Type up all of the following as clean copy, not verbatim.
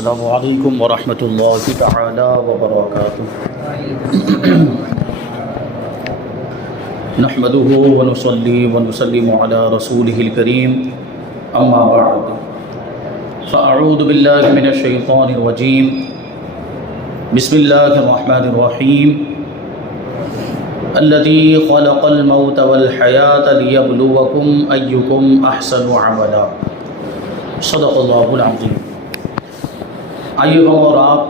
السلام علیکم ورحمۃ اللہ تعالی وبرکاتہ۔ نحمده ونصلي ونسلم على رسوله الكريم اما بعد فاعوذ باللہ من الشیطان الرجیم بسم اللہ الرحمن الرحیم الذی خلق الموت والحیاة لیبلوکم ایکم احسن عملا۔ صدق اللہ العظیم۔ آئیے ہم اور آپ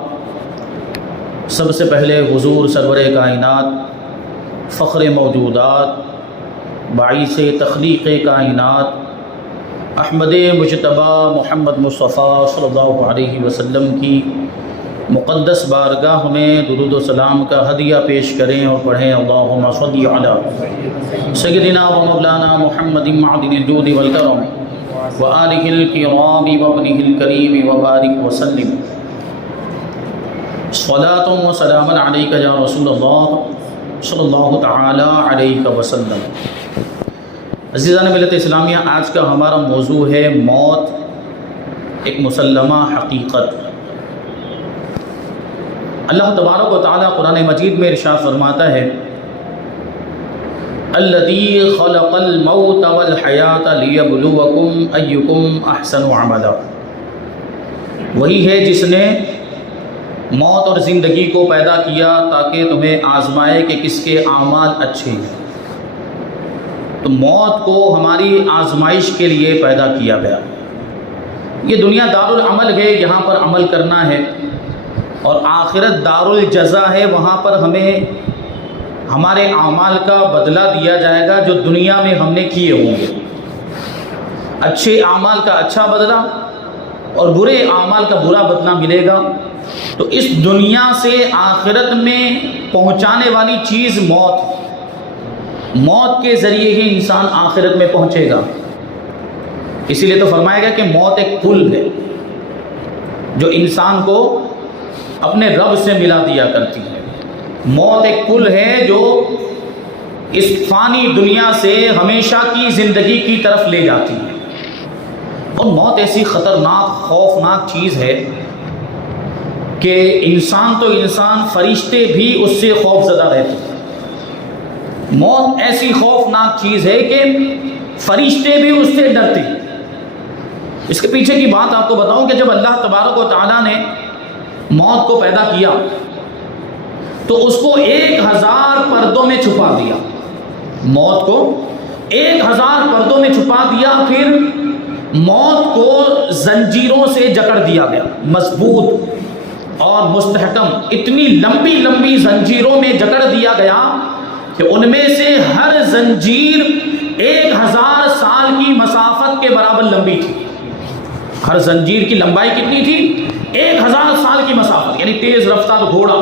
سب سے پہلے حضور سرور کائنات، فخر موجودات، باعث تخلیق کائنات، احمد مجتبی محمد مصطفیٰ صلی اللہ علیہ وسلم کی مقدس بارگاہ میں درود و سلام کا ہدیہ پیش کریں اور پڑھیں اللہم صلی علی سیدنا و مولانا محمد معدن الجود والکرم وآلہ الکرام وابنہ الکریم وبارک وسلم۔ صلاۃ و سلام علیک یا رسول اللہ صلی اللہ تعالی علیہ وسلم۔ عزیزان ملت اسلامیہ، آج کا ہمارا موضوع ہے موت ایک مسلمہ حقیقت۔ اللہ تبارک و تعالی قرآن مجید میں ارشاد فرماتا ہے الذی خلق الموت والحیاة لیبلوکم ایکم احسن عملا۔ وہی ہے جس نے موت اور زندگی کو پیدا کیا تاکہ تمہیں آزمائے کہ کس کے اعمال اچھے ہیں۔ تو موت کو ہماری آزمائش کے لیے پیدا کیا گیا۔ یہ دنیا دار العمل ہے، یہاں پر عمل کرنا ہے، اور آخرت دار الجزا ہے، وہاں پر ہمیں ہمارے اعمال کا بدلہ دیا جائے گا جو دنیا میں ہم نے کیے ہوں گے۔ اچھے اعمال کا اچھا بدلہ اور برے اعمال کا برا بدلہ ملے گا۔ تو اس دنیا سے آخرت میں پہنچانے والی چیز موت کے ذریعے ہی انسان آخرت میں پہنچے گا۔ اسی لیے تو فرمایا گیا کہ موت ایک پل ہے جو انسان کو اپنے رب سے ملا دیا کرتی ہے۔ موت ایک پل ہے جو اس فانی دنیا سے ہمیشہ کی زندگی کی طرف لے جاتی ہے۔ اور موت ایسی خطرناک خوفناک چیز ہے کہ انسان تو انسان، فرشتے بھی اس سے خوف زدہ رہتے ہیں۔ موت ایسی خوفناک چیز ہے کہ فرشتے بھی اس سے ڈرتے ہیں۔ اس کے پیچھے کی بات آپ کو بتاؤں کہ جب اللہ تبارک و تعالیٰ نے موت کو پیدا کیا تو اس کو 1000 پردوں میں چھپا دیا۔ موت کو 1000 پردوں میں چھپا دیا، پھر موت کو زنجیروں سے جکڑ دیا گیا، مضبوط اور مستحکم اتنی لمبی لمبی زنجیروں میں جکڑ دیا گیا کہ ان میں سے ہر زنجیر 1000 سال کی مسافت کے برابر لمبی تھی۔ ہر زنجیر کی لمبائی کتنی تھی؟ 1000 سال کی مسافت، یعنی تیز رفتار گھوڑا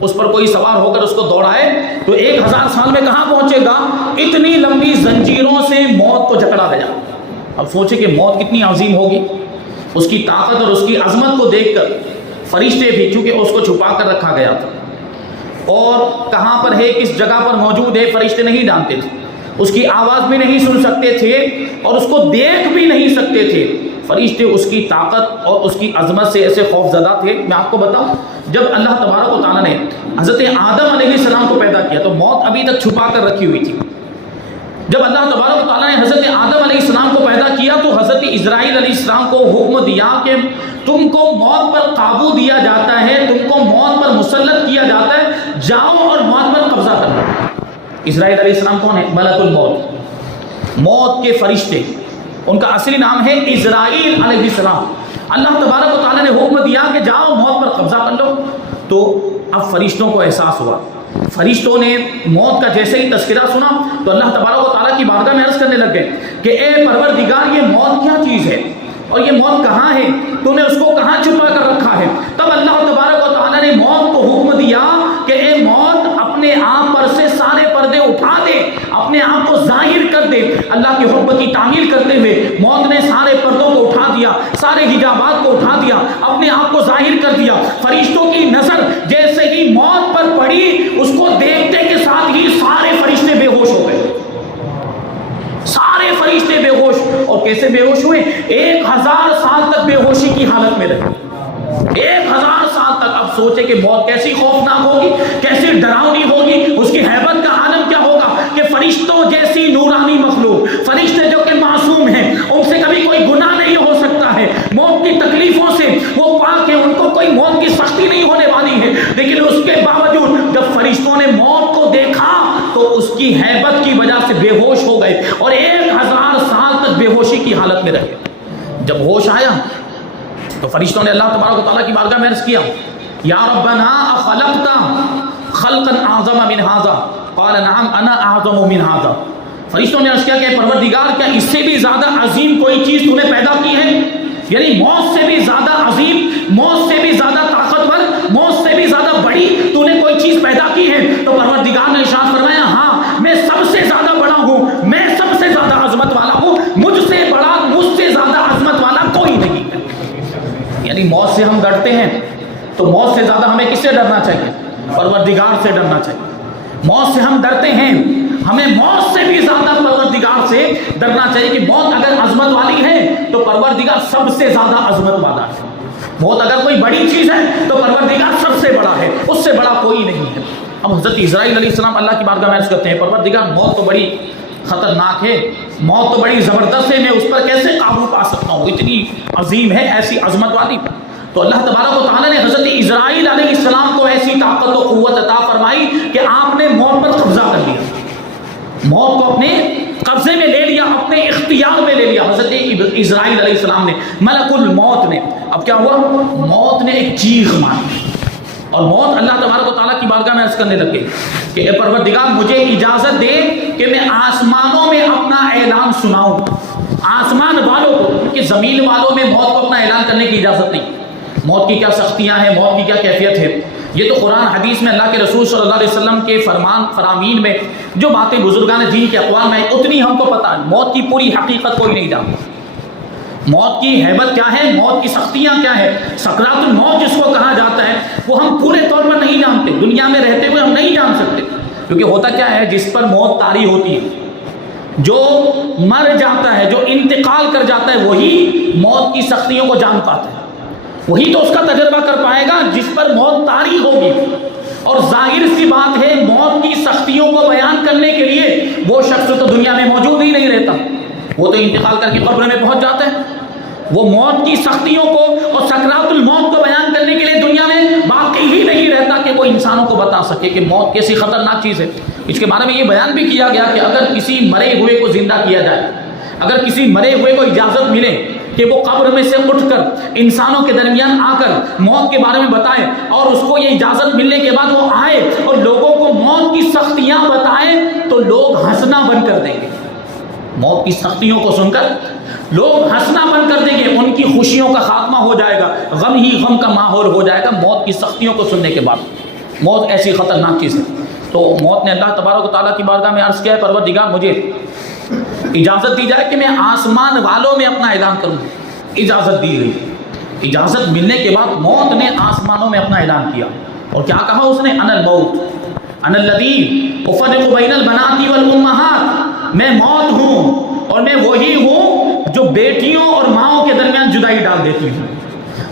اس پر کوئی سوار ہو کر اس کو دوڑائے تو 1000 سال میں کہاں پہنچے گا؟ اتنی لمبی زنجیروں سے موت کو جکڑا گیا۔ اب سوچے کہ موت کتنی عظیم ہوگی۔ اس کی طاقت اور اس کی عظمت کو دیکھ کر فرشتے بھی، چونکہ اس کو چھپا کر رکھا گیا تھا اور کہاں پر ہے، کس جگہ پر موجود ہے، فرشتے نہیں جانتے تھے۔ اس کی آواز بھی نہیں سن سکتے تھے اور اس کو دیکھ بھی نہیں سکتے تھے۔ فرشتے اس کی طاقت اور اس کی عظمت سے ایسے خوف زدہ تھے۔ میں آپ کو بتاؤں، جب اللہ تبارک و تعالیٰ نے حضرت آدم علیہ السلام کو پیدا کیا تو موت ابھی تک چھپا کر رکھی ہوئی تھی۔ جب اللہ تبارک و تعالیٰ نے حضرت آدم علیہ السلام کو پیدا کیا تو حضرت اسرائیل علیہ السلام کو حکم دیا کہ تم کو موت پر قابو دیا جاتا ہے، تم کو موت پر مسلط کیا جاتا ہے، جاؤ اور موت پر قبضہ کرنا۔ اسرائیل علیہ السلام کون ہے؟ ملک الموت، موت کے فرشتے۔ ان کا اصلی نام ہے اسرائیل علیہ السلام۔ اللہ تبارک و تعالیٰ نے حکم دیا کہ جاؤ موت پر قبضہ کر لو۔ تو اب فرشتوں کو احساس ہوا، فرشتوں نے موت کا جیسے ہی تذکرہ سنا تو اللہ تبارک و تعالیٰ کی بارگاہ میں عرض کرنے لگ گئے کہ اے پروردگار، یہ موت کیا چیز ہے اور یہ موت کہاں ہے؟ تو نے اس کو کہاں چھپا کر رکھا ہے؟ تب اللہ تبارک و تعالیٰ نے موت کو حکم دیا کہ اے موت، اپنے آپ پر سے سارے پردے اٹھا دے، اپنے آپ کو ظاہر کر دے۔ اللہ کی حکم کی تعمیل کرتے ہوئے موت نے سارے پردوں کو اٹھا دیا، سارے حجابات کو اٹھا دیا، اپنے آپ کو ظاہر کر دیا۔ فرشتوں کی نظر جیسے ہی موت پر پڑی، اس کو دیکھتے کے ساتھ ہی سارے فرشتے بے ہوش ہو گئے۔ سارے فرشتے بے ہوش، اور کیسے بے ہوش ہوئے؟ 1000 سال تک بے ہوشی کی حالت میں رہے۔ 1000 سال تک. اب سوچے کہ موت کیسی خوفناک ہوگی, کیسی ڈراؤنی ہوگی, اس کی ہیبت کا عالم کیا ہوگا کہ فرشتوں جیسی نورانی مخلوق, فرشتے جو کہ معصوم ہیں, ان سے کبھی کوئی گناہ نہیں ہو سکتا ہے, موت کی تکلیفوں سے وہ پاک ہے, ان کو کوئی موت کی سختی نہیں ہونے والی ہے, لیکن اس کے باوجود جب فرشتوں نے موت کو دیکھا تو اس کی ہیبت کی وجہ سے بے ہوش ہو گئے اور 1000 سال تک بے ہوشی کی حالت میں رہے. جب ہوش آیا تو فرشتوں نے اللہ تبارک و تعالیٰ کی بارگاہ میں عرض کیا, یا ربنا اخلقت خلقا اعظم من هذا, قال نعم انا اعظم من هذا. فرشتوں نے عرض کیا کہ پروردگار کیا اس سے بھی زیادہ عظیم کوئی چیز تو نے پیدا کی ہے, یعنی موت سے بھی زیادہ عظیم, موت سے بھی زیادہ طاقتور, موت سے بھی زیادہ بڑی تو نے کوئی چیز پیدا کی ہے؟ تو پروردگار نے ارشاد فرمایا, ہاں میں سب سے زیادہ بڑا ہوں, میں سب سے زیادہ عظمت والا ہوں, مجھ سے بڑا, مجھ سے زیادہ عظمت والا کوئی نہیں ہے. یعنی موت سے ہم ڈرتے ہیں تو موت سے زیادہ ہمیں کس سے ڈرنا چاہیے؟ پروردگار سے ڈرنا چاہیے. موت سے ہم ڈرتے ہیں, ہمیں موت سے بھی زیادہ پروردگار سے ڈرنا چاہیے کہ موت اگر عظمت والی ہے تو پروردگار سب سے زیادہ عظمت والا ہے. موت اگر کوئی بڑی چیز ہے تو پروردگار سب سے بڑا ہے, اس سے بڑا کوئی نہیں ہے. اب حضرت اسرائیل علیہ السلام اللہ کی بارگاہ میں عرض کرتے ہیں, پروردگار موت تو بڑی خطرناک ہے, موت تو بڑی زبردست ہے, میں اس پر کیسے قابو پا سکتا ہوں, اتنی عظیم ہے, ایسی عظمت والی. تو اللہ تبارک و تعالیٰ نے حضرت اسرائیل علیہ السلام کو ایسی طاقت و قوت عطا فرمائی کہ آپ نے موت پر قبضہ کر لیا, موت کو اپنے قبضے میں لے لیا, اپنے اختیار میں لے لیا حضرت اسرائیل علیہ السلام نے. ملک الموت نے, اب کیا ہوا, موت نے ایک چیخ ماری اور موت اللہ تبارک و تعالیٰ کی بارگاہ میں عرض کرنے لگے کہ اے پروردگار مجھے اجازت دے کہ میں آسمانوں میں اپنا اعلان سناؤں, آسمان والوں کو, کیونکہ زمین والوں میں موت کو اپنا اعلان کرنے کی اجازت نہیں. موت کی کیا سختیاں ہیں, موت کی کیا کیفیت ہے, یہ تو قرآن حدیث میں اللہ کے رسول صلی اللہ علیہ وسلم کے فرامین میں جو باتیں بزرگان دین کے اقوال میں اتنی ہم کو پتہ ہے, موت کی پوری حقیقت کوئی نہیں جانتا. موت کی ہیبت کیا ہے, موت کی سختیاں کیا ہے, سکرات الموت جس کو کہا جاتا ہے وہ ہم پورے طور پر نہیں جانتے, دنیا میں رہتے ہوئے ہم نہیں جان سکتے. کیونکہ ہوتا کیا ہے, جس پر موت طاری ہوتی ہے, جو مر جاتا ہے, جو انتقال کر جاتا ہے, وہی موت کی سختیوں کو جان پاتا ہے, وہی تو اس کا تجربہ کر پائے گا جس پر موت طاری ہوگی. اور ظاہر سی بات ہے موت کی سختیوں کو بیان کرنے کے لیے وہ شخص تو دنیا میں موجود ہی نہیں رہتا, وہ تو انتقال کر کے قبر میں پہنچ جاتا ہے. وہ موت کی سختیوں کو اور سکرات الموت کو بیان کرنے کے لیے دنیا میں باقی ہی نہیں رہتا کہ وہ انسانوں کو بتا سکے کہ موت کیسی خطرناک چیز ہے. اس کے بارے میں یہ بیان بھی کیا گیا کہ اگر کسی مرے ہوئے کو زندہ کیا جائے, اگر کسی مرے ہوئے کو اجازت ملے کہ وہ قبر میں سے اٹھ کر انسانوں کے درمیان آ کر موت کے بارے میں بتائے, اور اس کو یہ اجازت ملنے کے بعد وہ آئے اور لوگوں کو موت کی سختیاں بتائے, تو لوگ ہنسنا بند کر دیں گے. موت کی سختیوں کو سن کر لوگ ہنسنا بند کر دیں گے, ان کی خوشیوں کا خاتمہ ہو جائے گا, غم ہی غم کا ماحول ہو جائے گا موت کی سختیوں کو سننے کے بعد. موت ایسی خطرناک چیز ہے. تو موت نے اللہ تبارک و تعالیٰ کی بارگاہ میں عرض کیا ہے, پروردگار مجھے اجازت دی جائے کہ میں آسمان والوں میں اپنا اعلان کروں. اجازت دی گئی. اجازت ملنے کے بعد موت نے آسمانوں میں اپنا اعلان کیا, اور کیا کہا اس نے, انا الموت انا الذی افرق بین البنات والامہات, میں موت ہوں اور میں وہی ہوں جو بیٹیوں اور ماؤں کے درمیان جدائی ڈال دیتی ہوں.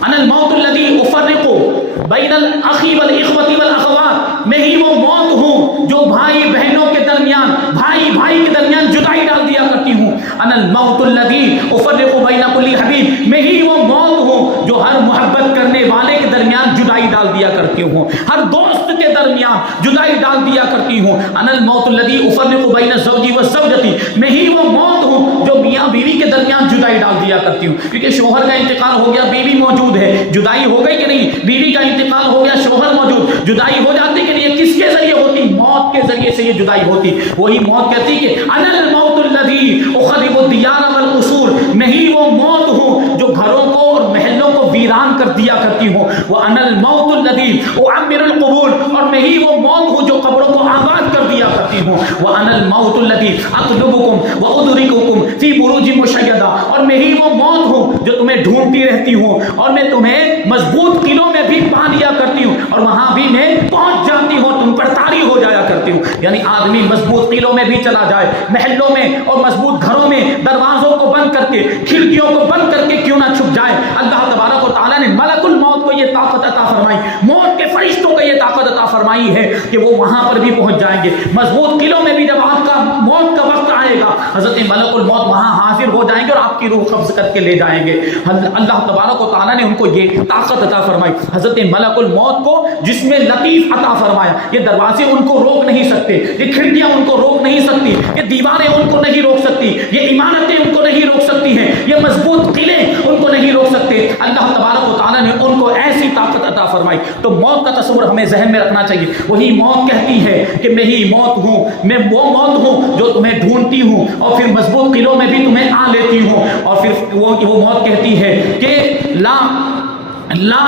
انا الموت الذی افرق بین الاخی والاخوۃ والاخوات, میں ہی وہ موت ہوں جو بھائی بہنوں کے درمیان, بھائی بھائی کے درمیان جدائی ڈال دیا کرتی ہوں. انا الموت الذی افرق بین کل حبیب, میں ہی وہ موت ہوں جو ہر محبت کرنے والے کے درمیان جدائی ڈال دیا کرتی ہوں, ہر دوست کے درمیان جدائی ڈال دیا کرتی ہوں. انا الموت الذی افرق بین الزوج والزوجۃ, میں ہی وہ موت ہوں جو میاں بیوی کے درمیان جدائی ڈال دیا کرتی ہوں. کیونکہ شوہر کا انتقال ہو گیا, بیوی موجود ہے, جدائی ہو گئی کہ نہیں, بیوی کا انتقال ہو گیا, شوہر موجود, جدائی ہو جاتی کہ نہیں, کس کے ذریعے ہوتی, موت کے ذریعے سے یہ جدائی ہوتی. وہی موت کہتی کہ انا الموت الذی اخرب الدیار والقصور, میں ہی وہ موت ہوں جو گھروں کو اور محلوں کو ویران کر دیا کرتی ہوں. وانا الموت الذی اعمر القبور, اور میں ہی وہ موت ہوں جو قبروں کو آباد کر دیا کرتی ہوں. وانا الموت الذی اطلبکم وادرککم فی بروج مشیدہ, اور میں ہی وہ موت ہوں جو تمہیں ڈھونڈتی رہتی ہوں اور میں تمہیں مضبوط قلعوں میں بھی پا لیا کرتی ہوں اور وہاں بھی میں پہنچ جاتی ہوں, تم پر طاری ہو جایا کرتی ہوں. یعنی آدمی مضبوط قلعوں میں بھی چلا جائے, محلوں میں اور مضبوط گھروں میں دروازوں کو بند کر کے, کھڑکیوں کو بند کر کے کیوں نہ چھپ جائے, اللہ تبارک و تعالیٰ نے ملک الموت کو کو یہ طاقت عطا فرمائی، موت کے فرشتوں کو یہ طاقت عطا فرمائی ہے کہ وہ وہاں پر بھی پہنچ جائیں گے۔ مضبوط قلعوں میں بھی جب آپ کا موت کا وقت آئے گا، حضرت ملک الموت وہاں حاضر ہو جائیں گے اور آپ کی روح قبض کر کے لے جائیں گے۔ اللہ تبارک و تعالیٰ نے ان کو یہ طاقت عطا فرمائی، حضرت ملک الموت کو جس میں لطیف عطا فرمایا۔ یہ دروازے ان کو روک نہیں سکتے، یہ کھڑکیاں ان کو روک نہیں سکتی، یہ دیواریں ان کو نہیں روک سکتی، یہ عمارتیں ان کو نہیں روک سکتی ہیں، یہ مضبوط قلعے ان کو نہیں روک سکتے۔ اللہ تبارک و تعالیٰ نے ان کو ایسی طاقت عطا فرمائی۔ تو موت کا تصور ہمیں ذہن میں رکھنا چاہیے۔ وہی موت کہتی ہے کہ میں ہی موت ہوں، میں وہ موت ہوں جو تمہیں ڈھونڈتی ہوں اور پھر مضبوط قلعوں میں بھی تمہیں آ لیتی ہوں۔ اور پھر وہ موت کہتی ہے کہ لا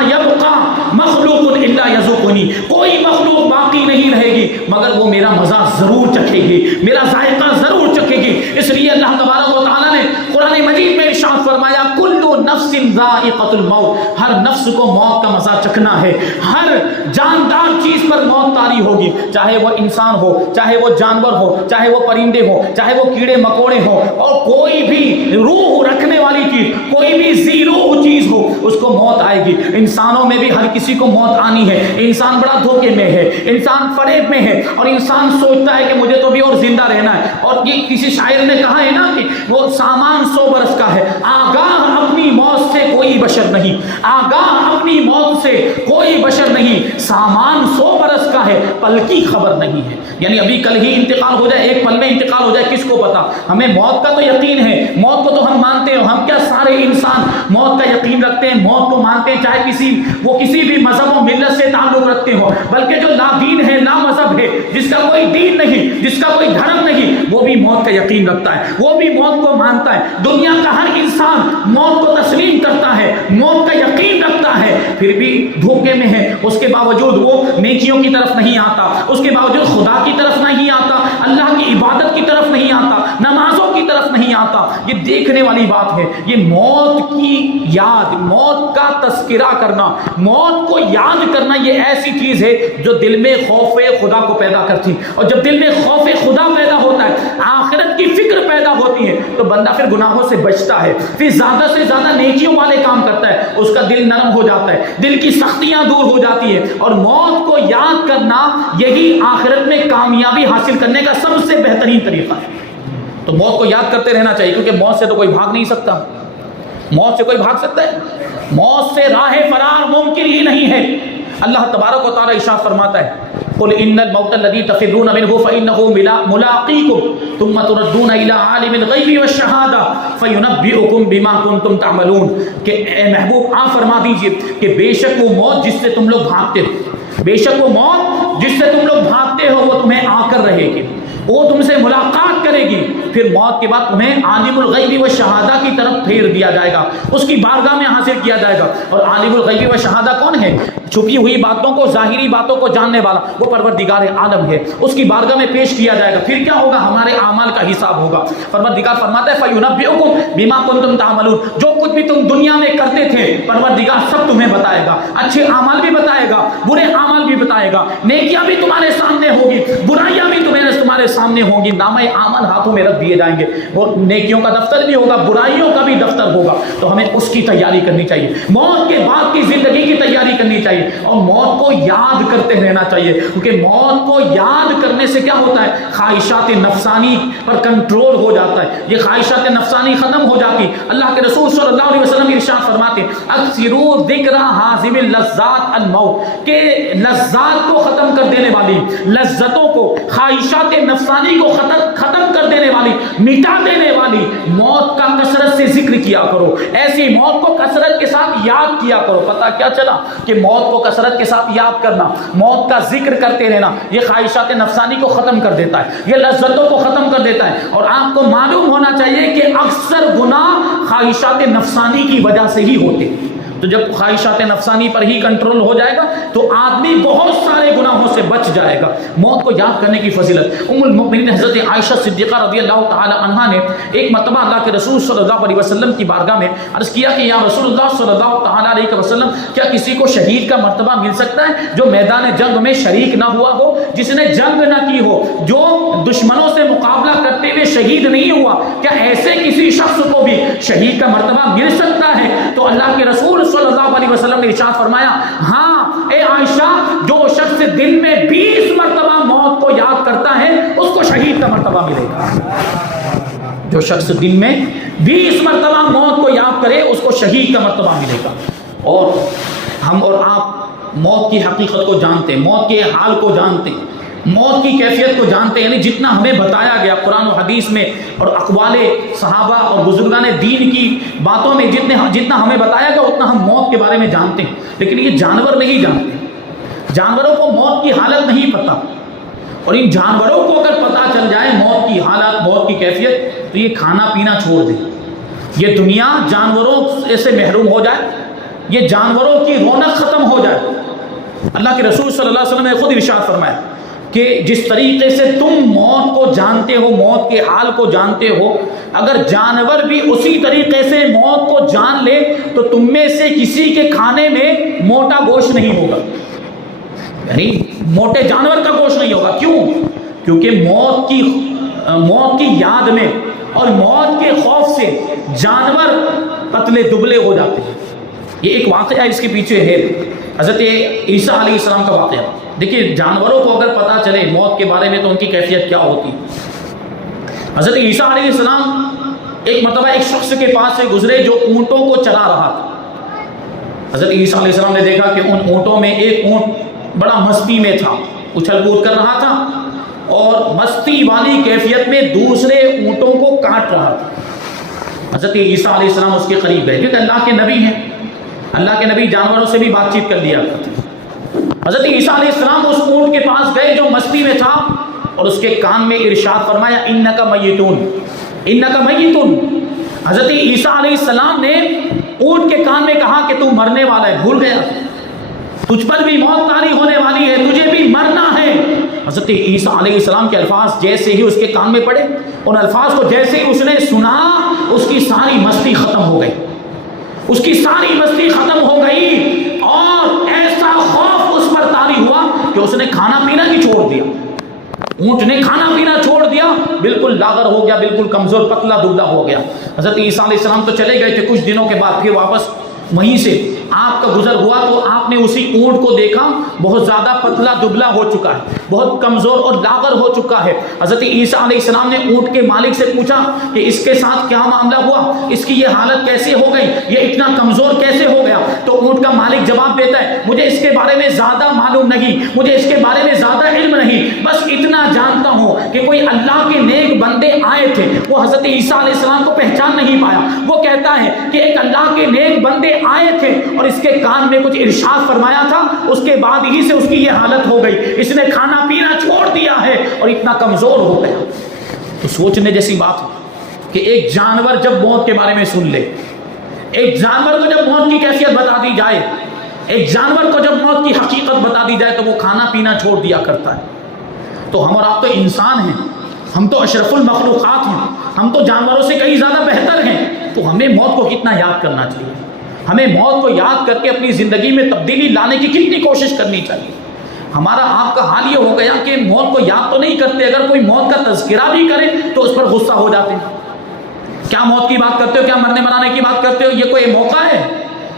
یبقا مخلوق الا یذوقنی، کوئی مخلوق باقی نہیں رہے گی مگر وہ میرا مزہ ضرور چکھے گی، میرا ذائقہ ضرور چکھے گی۔ اس لیے اللہ تبارک و تعالیٰ نے قرآن مجید میں ارشاد فرمایا کل نفس ذائقۃ الموت، ہر نفس کو موت کا مزہ چکھنا ہے، ہر جاندار چیز پر موت طاری ہوگی، چاہے وہ انسان ہو، چاہے وہ جانور ہو، چاہے وہ پرندے ہو، چاہے وہ کیڑے مکوڑے ہو، اور کوئی بھی روح رکھنے والی چیز، کوئی بھی ذی روح چیز ہو، اس کو موت آئے گی۔ انسانوں میں بھی ہر کسی کو موت آنی ہے۔ انسان بڑا دھوکے میں ہے، انسان فریب میں ہے، اور انسان سوچتا ہے کہ مجھے تو بھی اور زندہ رہنا ہے۔ اور یہ کسی شاعر نے کہا ہے نا کہ وہ سامان 100 برس کا ہے، آگاہ اپنی موت سے کوئی بشر نہیں، آگاہ اپنی موت سے کوئی بشر نہیں، سامان 100 برس کا ہے، پل کی خبر نہیں ہے۔ یعنی ابھی کل ہی انتقال ہو جائے، ایک پل میں انتقال ہو جائے، کس کو پتا؟ ہمیں موت کا تو یقین ہے، موت کو تو ہم مانتے ہیں، ہم کیا سارے انسان موت کا یقین رکھتے ہیں، موت کو مانتے ہیں، چاہے وہ کسی بھی مذہب و ملت سے تعلق رکھتے ہو، بلکہ جو لا دین ہے، لا مذہب ہے، جس کا کوئی دین نہیں، جس کا کوئی دھرم نہیں، وہ بھی موت کا یقین رکھتا ہے، وہ بھی موت کو مانتا ہے۔ دنیا کا ہر انسان موت کو تسلیم کرتا ہے، موت کا یقین رکھتا ہے، پھر بھی دھوکے میں ہے، اس کے باوجود وہ نیکیوں کی طرف نہیں آتا، اس کے باوجود خدا کی طرف نہیں آتا، اللہ کی عبادت کی طرف نہیں آتا، نمازوں کی طرف نہیں آتا۔ یہ دیکھنے والی بات ہے۔ یہ موت کی یاد، موت کا تذکرہ کرنا، موت کو یاد کرنا، یہ ایسی چیز ہے جو دل میں خوف خدا کو پیدا کرتی، اور جب دل میں خوف خدا پیدا ہوتا ہے، آخرت کی فکر پیدا ہوتی ہے، تو بندہ پھر گناہوں سے بچتا ہے، پھر زیادہ سے زیادہ نیکیوں والے کام کرتا ہے، اس کا دل نرم ہو جاتا ہے، دل کی سختیاں دور ہو جاتی ہے۔ اور موت کو یاد کرنا یہی آخرت میں کامیابی حاصل کرنے کا سب سے بہترین طریقہ ہے۔ تو موت کو یاد کرتے رہنا چاہیے، کیونکہ موت سے تو کوئی بھاگ نہیں سکتا۔ موت سے کوئی بھاگ سکتا ہے؟ موت سے راہ فرار ممکن ہی نہیں ہے۔ اللہ تبارک و تعالی ارشاد فرماتا ہے قل ان الموت الذي تفرون منه فانه ملاقيكم ثم تردون الى عالم الغيب والشهاده فينبئكم بما كنتم تعملون، کہ اے محبوب آپ فرما دیجئے کہ بے شک وہ موت جس سے تم لوگ بھاگتے ہو، بے شک وہ موت جس سے تم لوگ بھاگتے ہو وہ تمہیں آ کر رہے گی، وہ تم سے ملاقات کرے گی، پھر موت کے بعد تمہیں عالم الغیب و شہادہ کی طرف پھیر دیا جائے گا، اس کی بارگاہ میں حاضر کیا جائے گا۔ اور عالم الغیب و شہادہ کون ہے؟ چھپی ہوئی باتوں کو، ظاہری باتوں کو جاننے والا، وہ پروردگار عالم ہے، اس کی بارگاہ میں پیش کیا جائے گا۔ پھر کیا ہوگا؟ ہمارے اعمال کا حساب ہوگا۔ پروردگار فرماتا ہے فَيُنَبِّئُكُم بِمَا كُنتُمْ تَعْمَلُونَ، جو کچھ بھی تم دنیا میں کرتے تھے پروردگار سب تمہیں بتائے گا، اچھے اعمال بھی بتائے گا، برے اعمال بھی بتائے گا، نیکیاں بھی تمہارے سامنے ہوگی، برائیاں بھی تمہارے سامنے ہوں گی، نامہ اعمال ہاتھوں میں رکھ دیے جائیں گے، وہ نیکیوں کا دفتر بھی ہوگا، برائیوں کا بھی دفتر ہوگا۔ تو ہمیں اس کی تیاری کرنی چاہیے، موت کے بعد کی زندگی کی تیاری کرنی چاہیے، اور موت کو یاد کرتے رہنا چاہیے، کیونکہ موت کو یاد کرنے سے کیا ہوتا ہے؟ خواہشات نفسانی پر کنٹرول ہو جاتا ہے، یہ خواہشات نفسانی ختم ہو جاتی۔ اللہ کے رسول صلی اللہ علیہ وسلم ارشاد فرماتے ہیں اکثروا ذکر حازم اللذات الموت، کہ لذات کو ختم کر دینے والی، لذتوں کو، خواہشات نفسانی کو ختم کر دینے والی، مٹا دینے والی موت کا کثرت سے ذکر کیا کرو، ایسی موت کو کثرت کے ساتھ یاد کیا کرو۔ پتہ کیا چلا کہ موت کو کثرت کے ساتھ یاد کرنا، موت کا ذکر کرتے رہنا، یہ خواہشات نفسانی کو ختم کر دیتا ہے، یہ لذتوں کو ختم کر دیتا ہے۔ اور آپ کو معلوم ہونا چاہیے کہ اکثر گناہ خواہشات نفسانی کی وجہ سے ہی ہوتے ہیں۔ تو جب خواہشات نفسانی پر ہی کنٹرول ہو جائے گا تو آدمی بہت سارے گناہوں سے بچ جائے گا۔ موت کو یاد کرنے کی فضیلت، ام المؤمنین حضرت عائشہ صدیقہ رضی اللہ تعالی عنہا نے ایک مرتبہ اللہ کے رسول صلی اللہ علیہ وسلم کی بارگاہ میں عرض کیا کہ یا رسول اللہ صلی اللہ تعالی علیہ وسلم، کیا کسی کو شہید کا مرتبہ مل سکتا ہے جو میدان جنگ میں شریک نہ ہوا ہو، جس نے جنگ نہ کی ہو، جو دشمنوں سے مقابلہ کرتے ہوئے شہید نہیں ہوا؟ کیا ایسے کسی شخص کو بھی شہید کا مرتبہ مل سکتا ہے؟ تو اللہ کے رسول صلی اللہ علیہ وسلم نے ارشاد فرمایا، ہاں اے عائشہ، جو شخص دن میں 20 مرتبہ موت کو یاد کرتا ہے اس کو شہید کا مرتبہ ملے گا۔ جو شخص دن میں 20 مرتبہ موت کو یاد کرے اس کو شہید کا مرتبہ ملے گا۔ اور ہم اور آپ موت کی حقیقت کو جانتے ہیں، موت کے حال کو جانتے ہیں، موت کی کیفیت کو جانتے ہیں، یعنی جتنا ہمیں بتایا گیا قرآن و حدیث میں اور اقوال صحابہ اور بزرگان دین کی باتوں میں، جتنا ہمیں بتایا گیا اتنا ہم موت کے بارے میں جانتے ہیں، لیکن یہ جانور نہیں جانتے۔ جانوروں کو موت کی حالت نہیں پتہ، اور ان جانوروں کو اگر پتہ چل جائے موت کی حالت، موت کی کیفیت، تو یہ کھانا پینا چھوڑ دیں، یہ دنیا جانوروں سے محروم ہو جائے، یہ جانوروں کی رونق ختم ہو جائے۔ اللہ کے رسول صلی اللہ علیہ وسلم نے خود ارشاد فرمایا کہ جس طریقے سے تم موت کو جانتے ہو، موت کے حال کو جانتے ہو، اگر جانور بھی اسی طریقے سے موت کو جان لے تو تم میں سے کسی کے کھانے میں موٹا گوشت نہیں ہوگا، یعنی موٹے جانور کا گوشت نہیں ہوگا۔ کیوں؟ کیونکہ موت کی یاد میں اور موت کے خوف سے جانور پتلے دبلے ہو جاتے ہیں۔ یہ ایک واقعہ اس کے پیچھے ہے، حضرت عیسیٰ علیہ السلام کا واقعہ۔ دیکھیے جانوروں کو اگر پتہ چلے موت کے بارے میں تو ان کی کیفیت کیا ہوتی ہے۔ حضرت عیسیٰ علیہ السلام ایک مرتبہ ایک شخص کے پاس سے گزرے جو اونٹوں کو چلا رہا تھا۔ حضرت عیسیٰ علیہ السلام نے دیکھا کہ ان اونٹوں میں ایک اونٹ بڑا مستی میں تھا، اچھل کود کر رہا تھا اور مستی والی کیفیت میں دوسرے اونٹوں کو کاٹ رہا تھا۔ حضرت عیسیٰ علیہ السلام اس کے قریب گئے، کیونکہ اللہ کے نبی ہیں، اللہ کے نبی جانوروں سے بھی بات چیت کر لیا کرتے ہیں۔ حضرت عیسیٰ علیہ السلام اس اونٹ کے پاس گئے جو مستی میں تھا اور اس کے کان میں ارشاد فرمایا، انک میتون، انک میتون۔ حضرت عیسیٰ علیہ السلام نے اونٹ کے کان میں کہا کہ تو مرنے والا ہے، بھول گیا، تجھ پر بھی موت طاری ہونے والی ہے، تجھے بھی مرنا ہے۔ حضرت عیسیٰ علیہ السلام کے الفاظ جیسے ہی اس کے کان میں پڑے، ان الفاظ کو جیسے ہی اس نے سنا، اس کی ساری مستی ختم ہو گئی، اس کی ساری مستی ختم ہو گئی، اور ایسا خوف اس پر طاری ہوا کہ اس نے کھانا پینا ہی چھوڑ دیا۔ اونٹ نے کھانا پینا چھوڑ دیا، بالکل لاغر ہو گیا، بالکل کمزور پتلا دبلا ہو گیا۔ حضرت عیسیٰ علیہ السلام تو چلے گئے تھے، کچھ دنوں کے بعد پھر واپس وہیں سے آپ کا گزر ہوا تو آپ نے اسی اونٹ کو دیکھا، بہت زیادہ پتلا دبلا ہو چکا ہے، بہت کمزور اور لاغر ہو چکا ہے۔ حضرت عیسیٰ علیہ السلام نے اونٹ کے مالک سے پوچھا کہ اس کے ساتھ کیا معاملہ ہوا، اس کی یہ حالت کیسے ہو گئی، یہ اتنا کمزور کیسے ہو گیا؟ تو اونٹ کا مالک جواب دیتا ہے، مجھے اس کے بارے میں زیادہ معلوم نہیں، مجھے اس کے بارے میں زیادہ علم نہیں، بس اتنا جانتا ہوں کہ کوئی اللہ کے نیک بندے آئے تھے، وہ حضرت عیسیٰ علیہ السلام کو پہچان نہیں پایا۔ وہ کہتا ہے کہ ایک اللہ کے نیک بندے آئے تھے اور اس کے کان میں کچھ ارشاد فرمایا تھا، اس کے بعد ہی سے اس کی یہ حالت ہو گئی، اس نے کھانا پینا چھوڑ دیا ہے اور اتنا کمزور ہو گیا۔ تو سوچنے جیسی بات ہے کہ ایک جانور جب موت کے بارے میں سن لے، ایک جانور کو جب موت کی کیفیت بتا دی جائے، ایک جانور کو جب موت کی حقیقت بتا دی جائے تو وہ کھانا پینا چھوڑ دیا کرتا ہے۔ تو ہم اور آپ تو انسان ہیں، ہم تو اشرف المخلوقات ہیں، ہم تو جانوروں سے کہیں زیادہ بہتر ہیں، تو ہمیں موت کو کتنا یاد کرنا چاہیے، ہمیں موت کو یاد کر کے اپنی زندگی میں تبدیلی لانے کی کتنی کوشش کرنی چاہیے۔ ہمارا آپ کا حال یہ ہو گیا کہ موت کو یاد تو نہیں کرتے، اگر کوئی موت کا تذکرہ بھی کرے تو اس پر غصہ ہو جاتے ہیں۔ کیا موت کی بات کرتے ہو، کیا مرنے مرانے کی بات کرتے ہو، یہ کوئی موقع ہے؟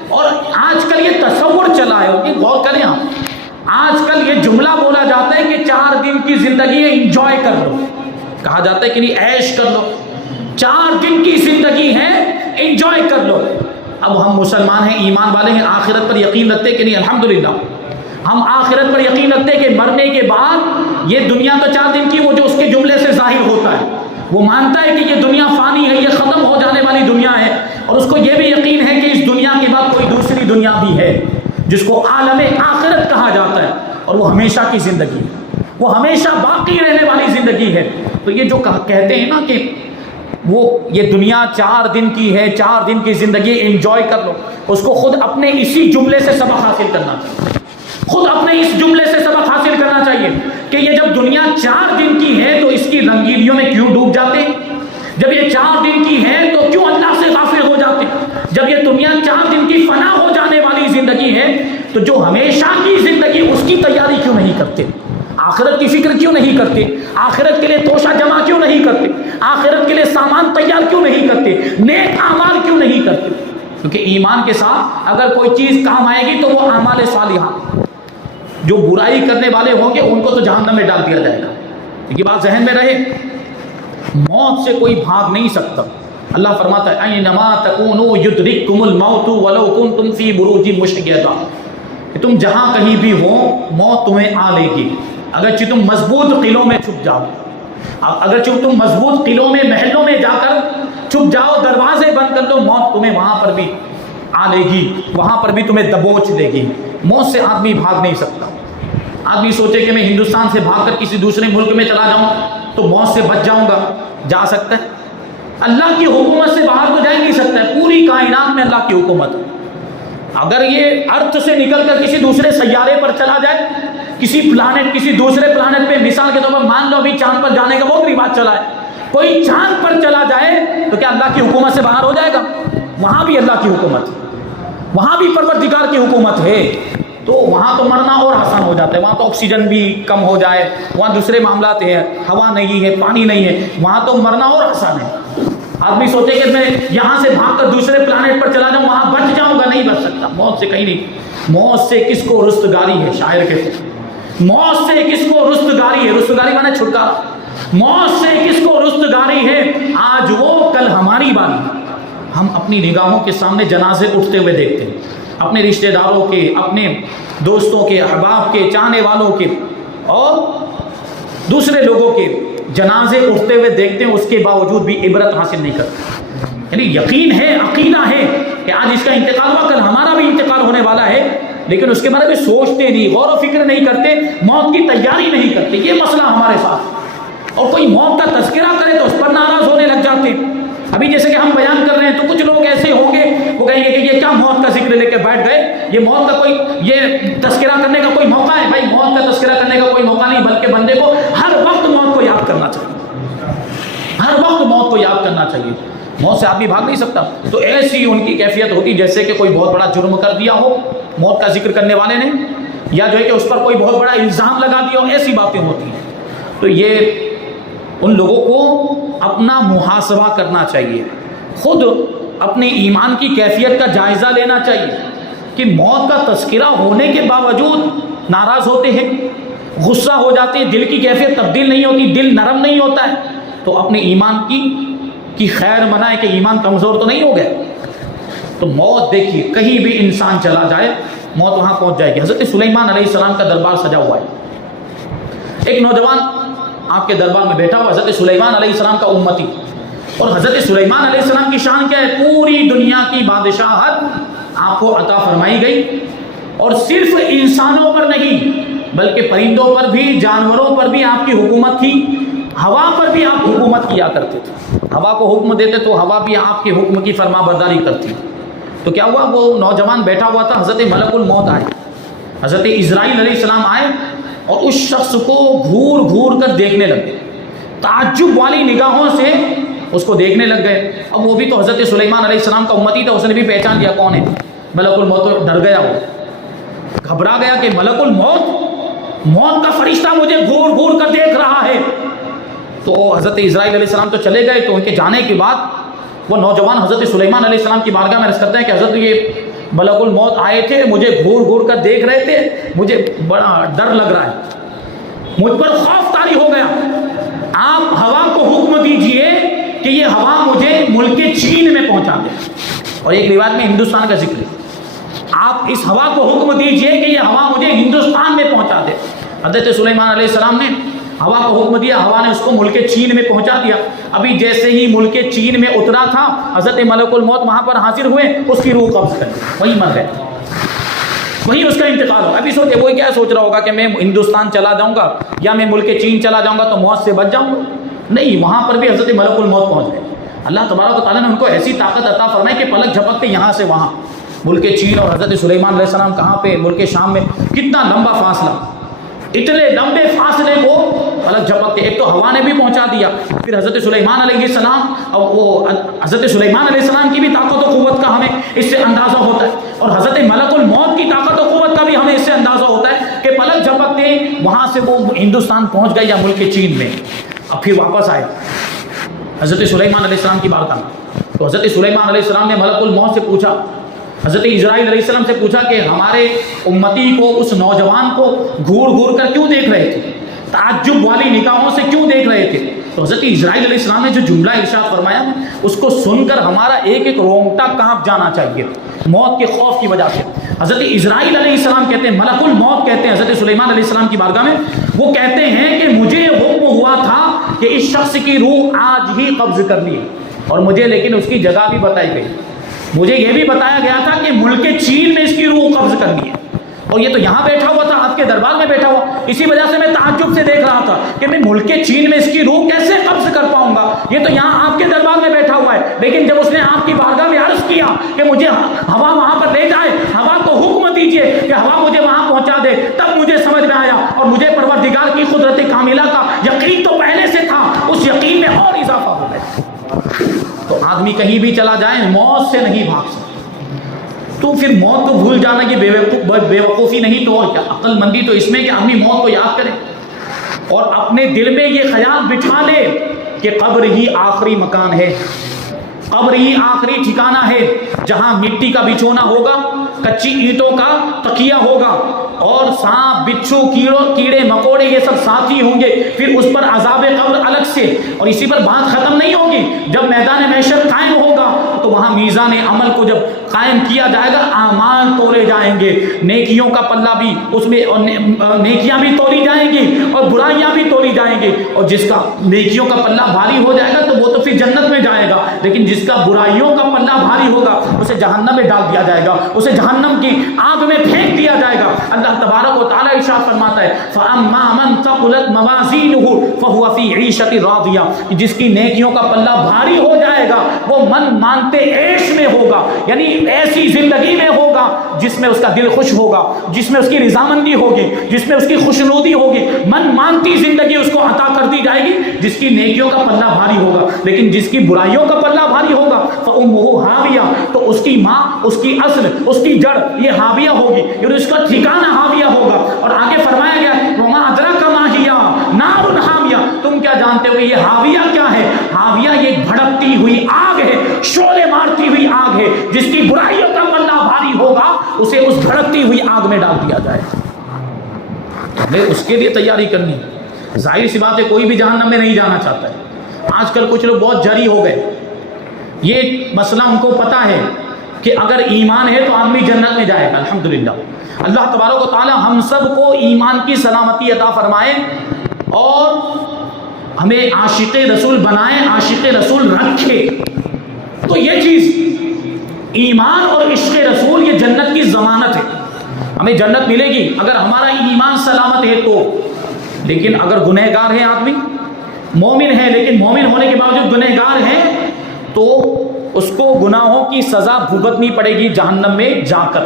اور آج کل یہ تصور چلا ہے کہ غور کریں آپ، آج کل یہ جملہ بولا جاتا ہے کہ 4 دن کی زندگی ہے، انجوائے کر لو، کہا جاتا ہے کہ نہیں عیش کر لو، 4 دن کی زندگی ہے، انجوائے کر لو۔ اب ہم مسلمان ہیں، ایمان والے ہیں، آخرت پر یقین رکھتے کہ نہیں؟ الحمدللہ ہم آخرت پر یقین رکھتے کہ مرنے کے بعد یہ دنیا تو 4 دن کی، وہ جو اس کے جملے سے ظاہر ہوتا ہے، وہ مانتا ہے کہ یہ دنیا فانی ہے، یہ ختم ہو جانے والی دنیا ہے، اور اس کو یہ بھی یقین ہے کہ اس دنیا کے بعد کوئی دوسری دنیا بھی ہے جس کو عالم آخرت کہا جاتا ہے، اور وہ ہمیشہ کی زندگی ہے، وہ ہمیشہ باقی رہنے والی زندگی ہے۔ تو یہ جو کہتے ہیں نا کہ وہ یہ دنیا 4 دن کی ہے، 4 دن کی زندگی انجوائے کر لو، اس کو خود اپنے اسی جملے سے سبق حاصل کرنا چاہیے، خود اپنے اس جملے سے سبق حاصل کرنا چاہیے کہ یہ جب دنیا 4 دن کی ہے تو اس کی رنگینیوں میں کیوں ڈوب جاتے، جب یہ 4 دن کی ہے تو کیوں اللہ سے غافل ہو جاتے، جب یہ دنیا 4 دن کی فنا ہو جانے والی زندگی ہے تو جو ہمیشہ کی زندگی اس کی تیاری کیوں نہیں کرتے، آخرت کی فکر کیوں نہیں کرتے، آخرت کے لیے توشہ جمع کیوں نہیں کرتے، آخرت کے لیے سامان تیار کیوں نہیں کرتے، نیک اعمال کیوں نہیں کرتے؟ کیونکہ ایمان کے ساتھ اگر کوئی چیز کام آئے گی تو وہ اعمال صالحہ، جو برائی کرنے والے ہوں گے ان کو تو جہنم میں ڈال دیا جائے گا۔ یہ بات ذہن میں رہے، موت سے کوئی بھاگ نہیں سکتا۔ اللہ فرماتا ہے اینما تکونوا یدرککم الموت ولو کنتم فی بروج مشیدہ، کہ تم جہاں کہیں بھی ہو موت تمہیں آ لے گی، اگرچہ تم مضبوط قلعوں میں چھپ جاؤ، اگرچہ تم مضبوط قلعوں میں محلوں میں جا کر چھپ جاؤ، دروازے بند کر دو، موت تمہیں وہاں پر بھی آ لے گی، وہاں پر بھی تمہیں دبوچ لے گی۔ موت سے آدمی بھاگ نہیں سکتا۔ آدمی سوچے کہ میں ہندوستان سے بھاگ کر کسی دوسرے ملک میں چلا جاؤں تو موت سے بچ جاؤں گا، جا سکتا ہے؟ اللہ کی حکومت سے باہر تو جا ہی نہیں سکتا ہے، پوری کائنات میں اللہ کی حکومت ہے۔ اگر یہ ارتھ سے نکل کر کسی دوسرے سیارے پر چلا جائے، کسی پلانٹ، کسی دوسرے پلانٹ پہ، مثال کے طور پر مان لو ابھی چاند پر جانے کا بہت رواج چلا ہے، کوئی چاند پر چلا جائے تو کیا اللہ کی حکومت سے باہر ہو جائے گا؟ وہاں بھی اللہ کی حکومت ہے، وہاں بھی پروردگار کی حکومت ہے، تو وہاں تو مرنا اور آسان ہو جاتا ہے، وہاں تو آکسیجن بھی کم ہو جائے، وہاں دوسرے معاملات ہیں، ہوا نہیں ہے، پانی نہیں ہے، وہاں تو مرنا اور آسان ہے۔ آدمی سوچے کہ میں یہاں سے بھاگ کر دوسرے پلانٹ پر چلا جاؤں، وہاں بچ جاؤں گا، نہیں بچ سکتا، موت سے کہیں نہیں۔ موت سے کس کو رستگاری ہے؟ شاعر کہتے ہیں موت سے کس کو رستگاری ہے، رستگاری مانے چھٹکارا، موت سے کس کو رستگاری ہے؟ آج وہ کل ہماری باری۔ ہم اپنی نگاہوں کے سامنے جنازے اٹھتے ہوئے دیکھتے ہیں، اپنے رشتہ داروں کے، اپنے دوستوں کے، احباب کے، چاہنے والوں کے اور دوسرے لوگوں کے جنازے اٹھتے ہوئے دیکھتے ہیں، اس کے باوجود بھی عبرت حاصل نہیں کرتے۔ یعنی یقین ہے، عقیدہ ہے کہ آج اس کا انتقال ہوا، کل ہمارا بھی انتقال ہونے والا ہے، لیکن اس کے بارے میں سوچتے نہیں، غور و فکر نہیں کرتے، موت کی تیاری نہیں کرتے۔ یہ مسئلہ ہمارے ساتھ، اور کوئی موت کا تذکرہ کرے تو اس پر ناراض ہونے لگ جاتے ہیں۔ ابھی جیسے کہ ہم بیان کر رہے ہیں تو کچھ لوگ ایسے ہوں گے، وہ کہیں گے کہ یہ کیا موت کا ذکر لے کے بیٹھ گئے، یہ موت کا کوئی، یہ تذکرہ کرنے کا کوئی موقع ہے؟ بھائی موت کا تذکرہ کرنے کا کوئی موقع نہیں، بلکہ بندے کو ہر وقت موت کو یاد کرنا چاہیے، ہر وقت موت کو یاد کرنا چاہیے۔ موت سے آدمی بھاگ نہیں سکتا۔ تو ایسی ان کی کیفیت ہوتی جیسے کہ کوئی بہت بڑا جرم کر دیا ہو موت کا ذکر کرنے والے نے، یا جو ہے کہ اس پر کوئی بہت بڑا الزام لگا دیا ہو، ایسی باتیں ہوتی ہیں۔ تو یہ ان لوگوں کو اپنا محاسبہ کرنا چاہیے، خود اپنے ایمان کی کیفیت کا جائزہ لینا چاہیے کہ موت کا تذکرہ ہونے کے باوجود ناراض ہوتے ہیں، غصہ ہو جاتے ہیں، دل کی کیفیت تبدیل نہیں ہوتی، دل نرم نہیں ہوتا ہے، تو اپنے ایمان کی خیر منائے کہ ایمان کمزور تو نہیں ہو گیا۔ تو موت دیکھیے کہیں بھی انسان چلا جائے موت وہاں پہنچ جائے گی۔ حضرت سلیمان علیہ السلام کا دربار سجا ہوا ہے، ایک نوجوان آپ کے دربار میں بیٹھا ہوا، حضرت سلیمان علیہ السلام کا امتی، اور حضرت سلیمان علیہ السلام کی شان کیا ہے؟ پوری دنیا کی بادشاہت آپ کو عطا فرمائی گئی، اور صرف انسانوں پر نہیں بلکہ پرندوں پر بھی، جانوروں پر بھی آپ کی حکومت تھی، ہوا پر بھی آپ حکومت کیا کرتے تھے، ہوا کو حکم دیتے تو ہوا بھی آپ کے حکم کی فرما برداری کرتی۔ تو کیا ہوا، وہ نوجوان بیٹھا ہوا تھا، حضرت ملک الموت آئے، حضرت اسرائیل علیہ السلام آئے اور اس شخص کو گھور گھور کر دیکھنے لگے، تعجب والی نگاہوں سے اس کو دیکھنے لگ گئے۔ اب وہ بھی تو حضرت سلیمان علیہ السلام کا امتی تھا، اس نے بھی پہچان لیا کون ہے ملک الموت، ڈر گیا، وہ گھبرا گیا کہ ملک الموت، موت کا فرشتہ مجھے گھور گھور کر دیکھ رہا ہے۔ تو حضرت اسرائیل علیہ السلام تو چلے گئے، تو ان کے جانے کے بعد وہ نوجوان حضرت سلیمان علیہ السلام کی بارگاہ میں عرض کرتے ہیں کہ حضرت یہ ملک الموت آئے تھے، مجھے گھور گھور کر دیکھ رہے تھے، مجھے بڑا ڈر لگ رہا ہے، مجھ پر خوف طاری ہو گیا، آپ ہوا کو حکم دیجئے کہ یہ ہوا مجھے ملک چین میں پہنچا دے، اور ایک روایت میں ہندوستان کا ذکر ہے، آپ اس ہوا کو حکم دیجئے کہ یہ ہوا مجھے ہندوستان میں پہنچا دے۔ حضرت سلیمان علیہ السلام نے ہوا کو حکم دیا، ہوا نے اس کو ملک چین میں پہنچا دیا۔ ابھی جیسے ہی ملک چین میں اترا تھا، حضرت ملک الموت وہاں پر حاضر ہوئے، اس کی روح قبض کر وہی مر گئے، وہیں اس کا انتقال ہو۔ ابھی سوچے وہ کیا سوچ رہا ہوگا کہ میں ہندوستان چلا جاؤں گا یا میں ملک چین چلا جاؤں گا تو موت سے بچ جاؤں گا؟ نہیں، وہاں پر بھی حضرت ملک الموت پہنچ گئے۔ اللہ تبارک و تعالیٰ نے ان کو ایسی طاقت عطا فرمائی کہ پلک جھپکتے یہاں سے وہاں، ملک چین اور حضرت سلیمان علیہ السلام کہاں پہ، ملک شام میں، کتنا لمبا فاصلہ، اتنے لمبے فاصلے کو پلک جھپکتے، ایک تو ہوا نے بھی پہنچا دیا، پھر حضرت سلیمان علیہ السلام، اور وہ حضرت سلیمان علیہ السلام کی بھی طاقت و قوت کا ہمیں اس سے اندازہ ہوتا ہے، اور حضرت ملک الموت کی طاقت و قوت کا بھی ہمیں اس سے اندازہ ہوتا ہے کہ پلک جھپکتے وہاں سے وہ ہندوستان پہنچ گئے یا ملک چین میں۔ اب پھر واپس آئے حضرت سلیمان علیہ السلام کی بارگاہ میں، تو حضرت سلیمان علیہ السلام نے ملک الموت سے پوچھا، حضرت اسرائیل علیہ السلام سے پوچھا کہ ہمارے امتی کو، اس نوجوان کو گھور گھور کر کیوں دیکھ رہے تھے، تعجب والی نگاہوں سے کیوں دیکھ رہے تھے؟ تو حضرت اسرائیل علیہ السلام نے جو جملہ ارشاد فرمایا اس کو سن کر ہمارا ایک ایک رونگٹا کانپ جانا چاہیے موت کے خوف کی وجہ سے۔ حضرت اسرائیل علیہ السلام کہتے ہیں، ملک الموت کہتے ہیں حضرت سلیمان علیہ السلام کی بارگاہ میں، وہ کہتے ہیں کہ مجھے حکم ہوا تھا کہ اس شخص کی روح آج ہی قبض کر لی، اور مجھے لیکن اس کی جگہ بھی بتائی گئی، مجھے یہ بھی بتایا گیا تھا کہ ملک چین میں اس کی روح قبض کرنی ہے، اور یہ تو یہاں بیٹھا ہوا تھا، آپ کے دربار میں بیٹھا ہوا، اسی وجہ سے میں تعجب سے دیکھ رہا تھا کہ میں ملک چین میں اس کی روح کیسے قبض کر پاؤں گا، یہ تو یہاں آپ کے دربار میں بیٹھا ہوا ہے۔ لیکن جب اس نے آپ کی بارگاہ میں عرض کیا کہ مجھے ہوا وہاں پر لے جائے، ہوا کو حکم دیجئے کہ ہوا مجھے وہاں پہنچا دے، تب مجھے سمجھ میں آیا، اور مجھے پروردگار کی قدرت کاملہ کا یقین تو پہلے سے تھا، اس یقین میں اور اضافہ ہو گیا۔ تو آدمی کہیں بھی چلا جائے موت سے نہیں بھاگ سکتا، تو پھر موت کو بھول جانا یہ بے وقوفی نہیں تو اور کیا؟ عقل مندی تو اس میں کہ آدمی موت کو یاد کرے اور اپنے دل میں یہ خیال بٹھا لے کہ قبر ہی آخری مکان ہے، قبر ہی آخری ٹھکانہ ہے، جہاں مٹی کا بچھونا ہوگا، کچی اینٹوں کا تکیہ ہوگا، اور سانپ بچھو کیڑے مکوڑے یہ سب ساتھی ہوں گے، پھر اس پر عذاب قبر الگ سے، اور اسی پر بات ختم نہیں ہوگی۔ جب میدان محشر قائم ہوگا تو وہاں میزان عمل کو جب قائم کیا جائے گا، اعمال تولے جائیں گے، نیکیوں کا پلہ بھی اس میں، اور نیکیاں بھی تولی جائیں گی اور برائیاں بھی تولی جائیں گی، اور جس کا نیکیوں کا پلہ بھاری ہو جائے گا تو وہ تو پھر جنت میں جائے گا، لیکن جس کا برائیوں کا پلہ بھاری ہوگا اسے جہنم میں ڈال دیا جائے گا، اسے جہنم کی آگ میں پھینک دیا جائے گا۔ اللہ تبارک و تعالی ارشاد فرماتا ہے فَأَمَّا مَن ثَقُلَتْ مَوَازِينُهُ فَهُوَ فِي عِيشَةٍ رَاضِيَةٍ، جس کی نیکیوں کا پلہ بھاری ہو جائے گا وہ من مانتے عیش میں ہوگا، یعنی ایسی زندگی میں ہوگا جس میں اس کا دل خوش ہوگا، جس میں اس کی رضامندی ہوگی، جس میں اس کی خوشنودی ہوگی، من مانتی زندگی اس کو عطا کر دی جائے گی جس کی نیکیوں کا پلہ بھاری ہوگا۔ لیکن جس کی برائیوں کا پلہ بھاری ہوگا فَأُمُّهُ حَاوِيَةٌ، تو اس کی ماں، اس کی اصل، اس کی جڑ یہ حاویہ ہوگی، یعنی اس کا ٹھکانہ حاویہ ہوگا۔ اور آگے فرمایا گیا وَمَا أَدْرَاكَ مَا هِيَ نَارٌ حَامِيَةٌ، تم کیا جانتے ہو یہ حاویہ کیا ہے؟ حاویہ یہ بھڑکتی ہوئی آگ ہے، شعلے مارتی ہوئی آگ ہے، جس کی برائیوں کا پلہ بھاری ہوگا اسے اس بھڑکتی ہوئی آگ میں ڈال دیا جائے۔ ہمیں اس کے لیے تیاری کرنی ہے۔ ظاہر سی بات ہے کوئی بھی جہنم میں نہیں جانا چاہتا ہے۔ آج کل کچھ لوگ بہت جری ہو گئے، یہ مسئلہ ان کو پتا ہے کہ اگر ایمان ہے تو آدمی جنت میں جائے گا۔ الحمدللہ اللہ تبارک و تعالی ہم سب کو ایمان کی سلامتی عطا فرمائے اور ہمیں عاشق رسول بنائے، عاشق رسول رکھے۔ تو یہ چیز ایمان اور عشق رسول یہ جنت کی ضمانت ہے، ہمیں جنت ملے گی اگر ہمارا ایمان سلامت ہے تو۔ لیکن اگر گنہگار ہے آدمی، مومن ہے لیکن مومن ہونے کے باوجود گنہگار ہے تو اس کو گناہوں کی سزا بھگتنی پڑے گی جہنم میں جا کر،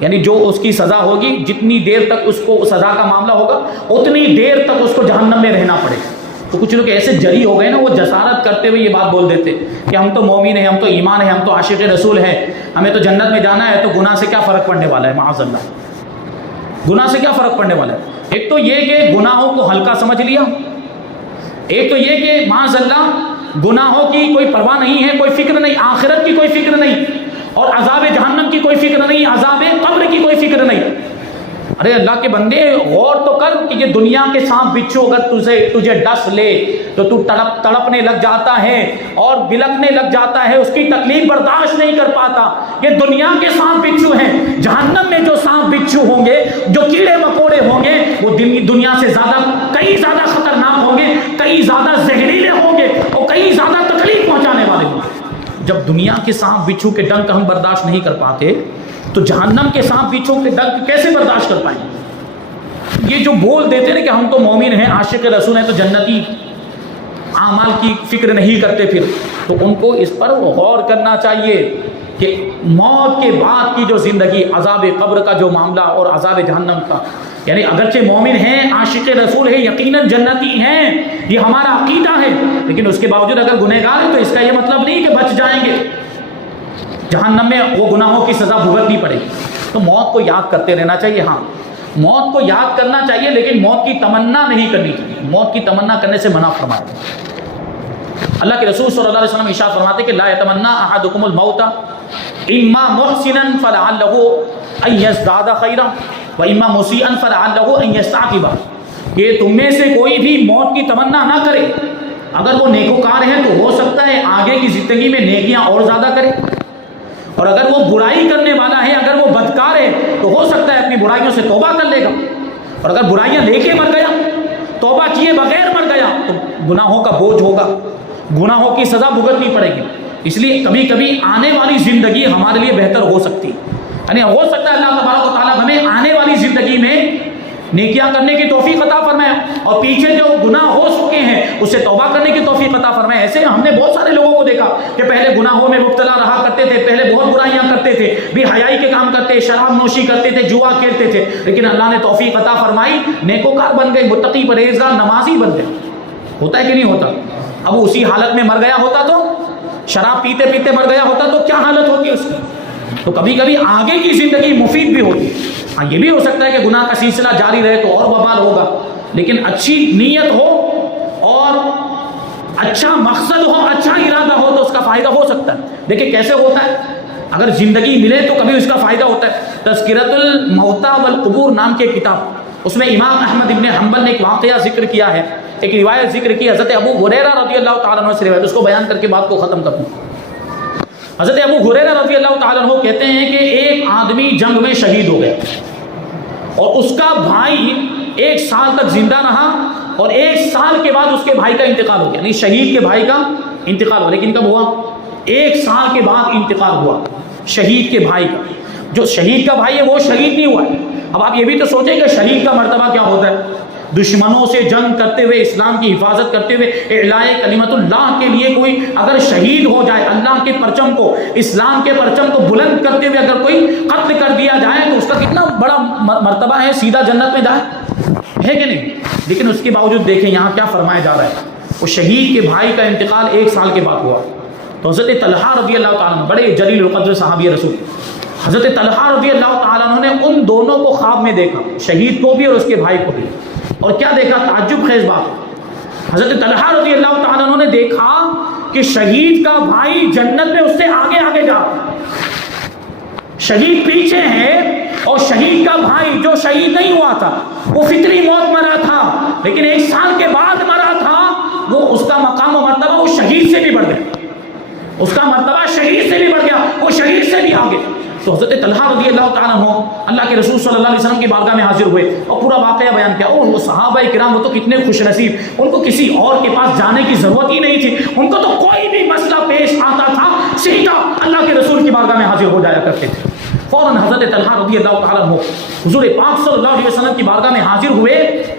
یعنی جو اس کی سزا ہوگی، جتنی دیر تک اس کو سزا کا معاملہ ہوگا اتنی دیر تک اس کو جہنم میں رہنا پڑے گا۔ تو کچھ لوگ ایسے جری ہو گئے نا، وہ جسارت کرتے ہوئے یہ بات بول دیتے کہ ہم تو مومن ہیں، ہم تو ایمان ہیں، ہم تو عاشق رسول ہیں، ہمیں تو جنت میں جانا ہے، تو گناہ سے کیا فرق پڑنے والا ہے؟ معاذ اللہ، گناہ سے کیا فرق پڑنے والا ہے؟ ایک تو یہ کہ گناہوں کو ہلکا سمجھ لیا، ایک تو یہ کہ معاذ اللہ گناہوں کی کوئی پرواہ نہیں ہے، کوئی فکر نہیں، آخرت کی کوئی فکر نہیں، اور عذاب جہنم کی کوئی فکر نہیں، عذاب قبر کی کوئی فکر نہیں۔ ارے اللہ کے بندے غور تو کر کہ یہ دنیا کے سانپ بچھو اگر تجھے ڈس لے تو تو تڑپنے لگ جاتا ہے اور بلکنے لگ جاتا ہے، اس کی تکلیف برداشت نہیں کر پاتا۔ یہ دنیا کے سانپ بچھو ہیں، جہنم میں جو سانپ بچھو ہوں گے، جو کیڑے مکوڑے ہوں گے، وہ دنیا سے زیادہ، کئی زیادہ خطرناک ہوں گے، کئی زیادہ زہریلے ہوں گے اور کئی زیادہ تکلیف پہنچانے والے ہوں گے۔ جب دنیا کے سانپ بچھو کے ڈنک ہم برداشت نہیں کر پاتے تو جہنم کے سانپ بچھو کے ڈنک کیسے برداشت کر پائیں گے؟ یہ جو بول دیتے ہیں کہ ہم تو مومن ہیں، عاشق رسول ہیں، تو جنتی اعمال کی فکر نہیں کرتے، پھر تو ان کو اس پر غور کرنا چاہیے کہ موت کے بعد کی جو زندگی، عذاب قبر کا جو معاملہ اور عذاب جہنم کا، یعنی اگرچہ مومن ہیں، عاشق رسول ہیں، یقیناً جنتی ہیں، یہ ہمارا عقیدہ ہے، لیکن اس کے باوجود اگر گنہگار ہیں تو اس کا یہ مطلب نہیں کہ بچ جائیں گے، جہنم میں وہ گناہوں کی سزا بھگتنی پڑے گی۔ تو موت کو یاد کرتے رہنا چاہیے، ہاں موت کو یاد کرنا چاہیے، لیکن موت کی تمنا نہیں کرنی چاہیے، موت کی تمنا کرنے سے منع فرمایا۔ اللہ کے رسول صلی اللہ علیہ وسلم ارشاد فرماتے کہ لا یتمنا احدکم الموت اما محسنا فلعلہ ان یزداد خیرا واما مسیئا فلعلہ ان یستعتب، کہ تم میں سے کوئی بھی موت کی تمنا نہ کرے، اگر وہ نیکوکار ہیں تو ہو سکتا ہے آگے کی زندگی میں نیکیاں اور زیادہ کرے، اور اگر وہ برائی کرنے والا ہے، اگر وہ بدکار ہے تو ہو سکتا ہے اپنی برائیوں سے توبہ کر لے گا، اور اگر برائیاں لے کے مر گیا، توبہ کیے بغیر مر گیا تو گناہوں کا بوجھ ہوگا، گناہوں کی سزا بھگتنی پڑے گی۔ اس لیے کبھی کبھی آنے والی زندگی ہمارے لیے بہتر ہو سکتی ہے، یعنی ہو سکتا ہے اللہ تبارک و تعالیٰ ہمیں آنے والی زندگی میں نیکیاں کرنے کی توفیق عطا فرمائے، اور پیچھے جو گناہ ہو چکے ہیں اس سے توبہ کرنے کی توفیق عطا فرمائے۔ ایسے ہم نے بہت سارے لوگوں کو دیکھا کہ پہلے گناہوں میں مبتلا رہا کرتے تھے، پہلے بہت برائیاں کرتے تھے، بے حیائی کے کام کرتے، شراب نوشی کرتے تھے، جوا کھیلتے تھے، لیکن اللہ نے توفیق عطا فرمائی، نیکوکار بن گئے، متقی پرہیزگار نمازی بن گئے۔ ہوتا ہے کہ نہیں ہوتا؟ اب اسی حالت میں مر گیا ہوتا تو، شراب پیتے پیتے مر گیا ہوتا تو کیا حالت ہوتی اس کی؟ تو کبھی کبھی آگے کی زندگی مفید بھی ہوتی ہے۔ ہاں یہ بھی ہو سکتا ہے کہ گناہ کا سلسلہ جاری رہے تو اور وبال ہوگا، لیکن اچھی نیت ہو اور اچھا مقصد ہو، اچھا ارادہ ہو تو اس کا فائدہ ہو سکتا ہے۔ دیکھیں کیسے ہوتا ہے، اگر زندگی ملے تو کبھی اس کا فائدہ ہوتا ہے۔ تذکرۃ الموتیٰ والقبور نام کی کتاب، اس میں امام احمد ابن حنبل نے ایک واقعہ ذکر کیا ہے، ایک روایت ذکر کی حضرت ابو ہریرہ رضی اللہ تعالیٰ عنہ سے روایت، اس کو بیان کر کے بات کو ختم کروں۔ حضرت ابو ہریرہ رضی اللہ تعالیٰ عنہ کہتے ہیں کہ ایک آدمی جنگ میں شہید ہو گیا، اور اس کا بھائی 1 سال تک زندہ رہا، اور 1 سال کے بعد اس کے بھائی کا انتقال ہو گیا، یعنی شہید کے بھائی کا انتقال ہوا، لیکن کب ہوا؟ 1 سال کے بعد انتقال ہوا شہید کے بھائی کا۔ جو شہید کا بھائی ہے وہ شہید نہیں ہوا ہے۔ اب آپ یہ بھی تو سوچیں کہ شہید کا مرتبہ کیا ہوتا ہے؟ دشمنوں سے جنگ کرتے ہوئے، اسلام کی حفاظت کرتے ہوئے، اعلاء کلمت اللہ کے لیے کوئی اگر شہید ہو جائے، اللہ کے پرچم کو، اسلام کے پرچم کو بلند کرتے ہوئے اگر کوئی قتل کر دیا جائے تو اس کا کتنا بڑا مرتبہ ہے، سیدھا جنت میں جائے، ہے کہ نہیں؟ لیکن اس کے باوجود دیکھیں یہاں کیا فرمایا جا رہا ہے، وہ شہید کے بھائی کا انتقال 1 سال کے بعد ہوا۔ تو حضرت طلحہ رضی اللہ تعالیٰ عنہ، بڑے جلیل القدر صحابی رسول، حضرت طلحہ رضی اللہ تعالیٰ عنہ نے ان دونوں کو خواب میں دیکھا، شہید کو بھی اور اس کے بھائی کو بھی، اور کیا دیکھا؟ تعجب خیز بات، حضرت طلحہ رضی اللہ تعالیٰ عنہ نے دیکھا کہ شہید کا بھائی جنت میں اس سے آگے آگے جا رہا ہے، شہید پیچھے ہے، اور شہید کا بھائی جو شہید نہیں ہوا تھا، وہ فطری موت مرا تھا، لیکن 1 سال کے بعد مرا تھا، وہ اس کا مقام و مرتبہ وہ شہید سے بھی بڑھ گیا، اس کا مرتبہ شہید سے بھی بڑھ گیا، وہ شہید سے بھی آگے۔ تو حضرت طلحہ رضی اللہ تعالیٰ عنہ اللہ کے رسول صلی اللہ علیہ وسلم کی بارگاہ میں حاضر ہوئے اور پورا واقعہ بیان کیا۔ وہ صحابہ کرام وہ تو کتنے خوش نصیب، ان کو کسی اور کے پاس جانے کی ضرورت ہی نہیں تھی، ان کو تو کوئی بھی مسئلہ پیش آتا تھا سیدھا اللہ کے رسول کی بارگاہ میں حاضر ہو جایا کرتے تھے۔ فوراً حضرت طلحہ رضی اللہ تعالیٰ عنہ حضور پاک صلی اللہ علیہ وسلم کی بارگاہ میں حاضر ہوئے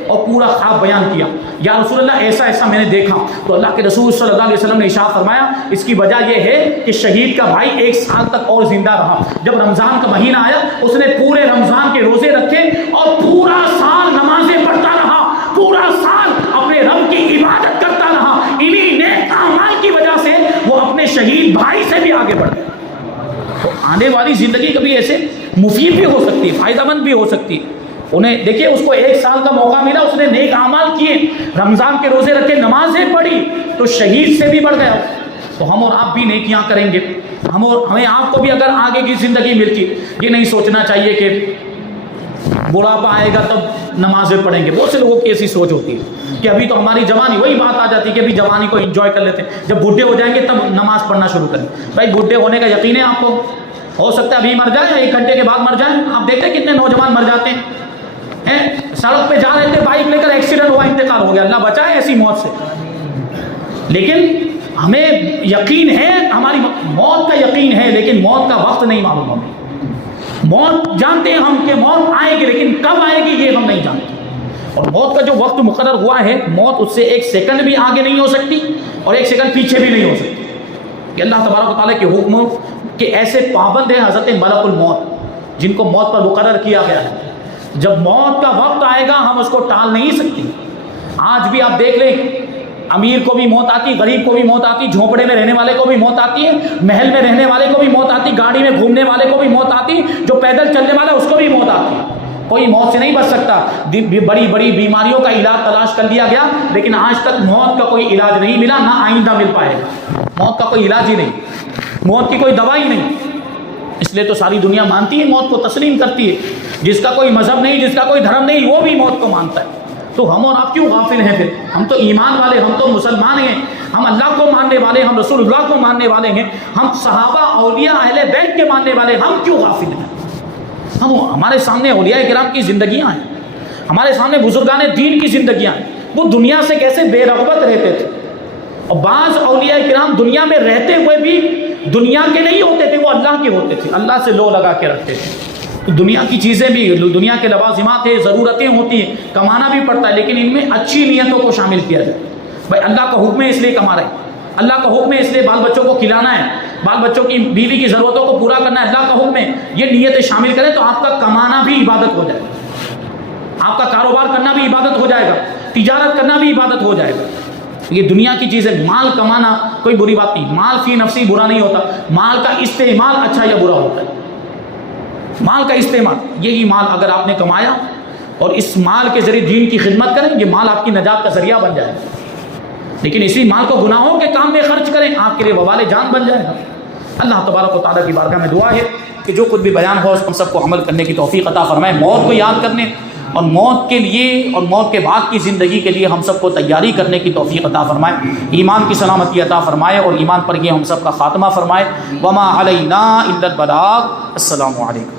اور پورا خواب بیان کیا، یا رسول اللہ ایسا ایسا میں نے دیکھا۔ تو اللہ کے رسول صلی اللہ علیہ وسلم نے ارشاد فرمایا اس کی وجہ یہ ہے کہ شہید کا بھائی 1 سال تک اور زندہ رہا، جب رمضان کا مہینہ آیا اس نے پورے رمضان کے روزے رکھے اور پورا سال نمازیں پڑھتا رہا، پورا سال اپنے رب کی عبادت کرتا رہا، انہی نیک اعمال کی وجہ سے وہ اپنے شہید بھائی سے بھی آگے بڑھ گئے۔ تو آنے والی زندگی کبھی ایسے مفید بھی ہو سکتی ہے، فائدہ مند بھی ہو سکتی ہے۔ انہیں دیکھیے اس کو 1 سال کا موقع ملا، اس نے نیک اعمال کیے، رمضان کے روزے رکھے، نمازیں پڑھی، تو شہید سے بھی بڑھ گیا۔ تو ہم اور آپ بھی نیکیاں کریں گے، ہمیں آپ کو بھی اگر آگے کی زندگی ملتی، یہ نہیں سوچنا چاہیے کہ بڑھاپا آئے گا تب نمازیں پڑھیں گے۔ بہت سے لوگوں کی ایسی سوچ ہوتی ہے کہ ابھی تو ہماری جوانی، وہی بات آ جاتی ہے کہ ابھی جوانی کو انجوائے کر لیتے ہیں، جب بوڑھے ہو جائیں گے تب نماز پڑھنا شروع کریں۔ بھائی بوڑھے ہونے کا یقین ہے آپ کو؟ ہو سکتا ہے ابھی مر جائیں یا 1 گھنٹے کے بعد مر جائیں۔ آپ دیکھتے ہیں کتنے نوجوان مر جاتے ہیں، سڑک پہ جا رہے تھے، بائک لے کر ایکسیڈنٹ ہوا، انتقال ہو گیا، اللہ بچائے ایسی موت سے۔ لیکن ہمیں یقین ہے، ہماری موت کا یقین ہے، لیکن موت کا وقت نہیں معلوم ہمیں۔ موت جانتے ہیں ہم کہ موت آئے گی، لیکن کب آئے گی یہ ہم نہیں جانتے۔ اور موت کا جو وقت مقرر ہوا ہے، موت اس سے 1 سیکنڈ بھی آگے نہیں ہو سکتی اور 1 سیکنڈ پیچھے بھی نہیں ہو سکتی، کہ اللہ تبارک و تعالیٰ کے حکم کہ ایسے پابند ہیں حضرت ملک الموت، جن کو موت پر مقرر کیا گیا ہے۔ جب موت کا وقت آئے گا ہم اس کو ٹال نہیں سکتے۔ آج بھی آپ دیکھ لیں، امیر کو بھی موت آتی، غریب کو بھی موت آتی، جھونپڑے میں رہنے والے کو بھی موت آتی ہے، محل میں رہنے والے کو بھی موت آتی، گاڑی میں گھومنے والے کو بھی موت آتی، جو پیدل چلنے والا ہے اس کو بھی موت آتی ہے۔ کوئی موت سے نہیں بچ سکتا. بڑی بڑی بیماریوں کا علاج تلاش کر لیا گیا لیکن آج تک موت کا کوئی علاج نہیں ملا، نہ آئندہ مل پائے گا. موت کا کوئی علاج ہی نہیں، موت کی کوئی دوائی نہیں. اس لیے تو ساری دنیا مانتی ہے، موت کو تسلیم کرتی ہے. جس کا کوئی مذہب نہیں، جس کا کوئی دھرم نہیں، وہ بھی موت کو مانتا ہے. تو ہم اور آپ کیوں غافل ہیں پھر؟ ہم تو ایمان والے، ہم تو مسلمان ہیں، ہم اللہ کو ماننے والے، ہم رسول اللہ کو ماننے والے ہیں، ہم صحابہ اولیاء اہل بیت کے ماننے والے، ہم کیوں غافل ہیں؟ ہمارے سامنے اولیاء کرام کی زندگیاں ہیں، ہمارے سامنے بزرگان دین کی زندگیاں ہیں. وہ دنیا سے کیسے بے رغبت رہتے تھے. اور بعض اولیاء کرام دنیا میں رہتے ہوئے بھی دنیا کے نہیں ہوتے تھے، وہ اللہ کے ہوتے تھے، اللہ سے لو لگا کے رکھتے تھے. تو دنیا کی چیزیں بھی، دنیا کے لوازمات ہیں، ضرورتیں ہوتی ہیں، کمانا بھی پڑتا ہے، لیکن ان میں اچھی نیتوں کو شامل کیا جائے. بھائی اللہ کا حکم ہے اس لیے کما رہے ہیں، اللہ کا حکم ہے اس لیے بال بچوں کو کھلانا ہے، بال بچوں کی بیوی کی ضرورتوں کو پورا کرنا ہے، اللہ کا حکم ہے. یہ نیتیں شامل کریں تو آپ کا کمانا بھی عبادت ہو جائے گا، آپ کا کاروبار کرنا بھی عبادت ہو جائے گا، تجارت کرنا بھی عبادت ہو جائے گا. یہ دنیا کی چیزیں، مال کمانا کوئی بری بات نہیں، مال فی نفسی برا نہیں ہوتا، مال کا استعمال اچھا یا برا ہوتا ہے. مال کا استعمال، یہی مال اگر آپ نے کمایا اور اس مال کے ذریعے دین کی خدمت کریں، یہ مال آپ کی نجات کا ذریعہ بن جائے گا. لیکن اسی مال کو گناہوں کے کام میں خرچ کریں، آپ کے لیے وبال جان بن جائے گا. اللہ تبارک و تعالیٰ کی بارگاہ میں دعا ہے کہ جو کچھ بھی بیان ہو ہم سب کو عمل کرنے کی توفیق عطا فرمائے. موت کو یاد کرنے اور موت کے لیے اور موت کے بعد کی زندگی کے لیے ہم سب کو تیاری کرنے کی توفیق عطا فرمائے. ایمان کی سلامتی عطا فرمائے اور ایمان پر یہ ہم سب کا خاتمہ فرمائے. وما علینا الا البلاغ. السلام علیکم.